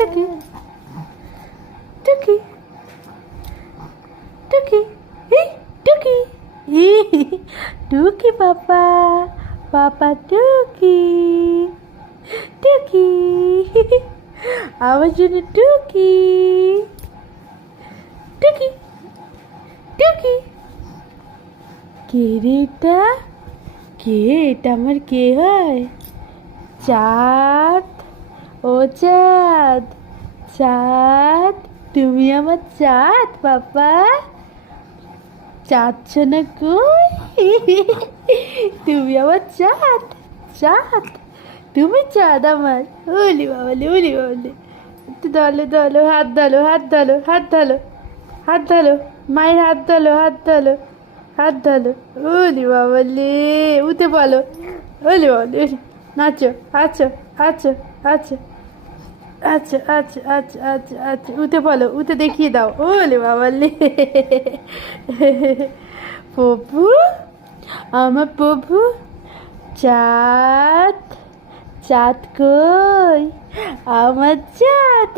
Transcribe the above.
টুকি টুকি টুকি টুকি টুকি পাপা পাপা টুকি টুকি আমার জন্য টুকি টুকি টুকি কে রে এটা? কে এটা? আমার কে হয়? চাঁদ, ও চাঁদ, চাঁদ, তুমি আমার চাঁদ বাবা। চাঁদ সোনা কই? তুমি আমার চাঁদ, চাঁদ, তুমি চাঁদ আমার। ওলি বাবালি, ওলি বাবালি। ধলো ধলো, হাত ধলো, হাত ধলো, হাত ধলো, হাত ধলো, মায়ের হাত ধলো, হাত ধলো, হাত ধলো। ওলি বাবালি, উঠে বলো। ওলি বাবালি, নাচো, আছো, আছো, আছো, আচ্ছা আচ্ছা আচ্ছা আচ্ছা আচ্ছা, উঠে বলো, উঠে দেখিয়ে দাও। ওলে বাবালে, প্রভু, আমার প্রভু। চাঁদ, চাঁদ কই? আমার চাঁদ।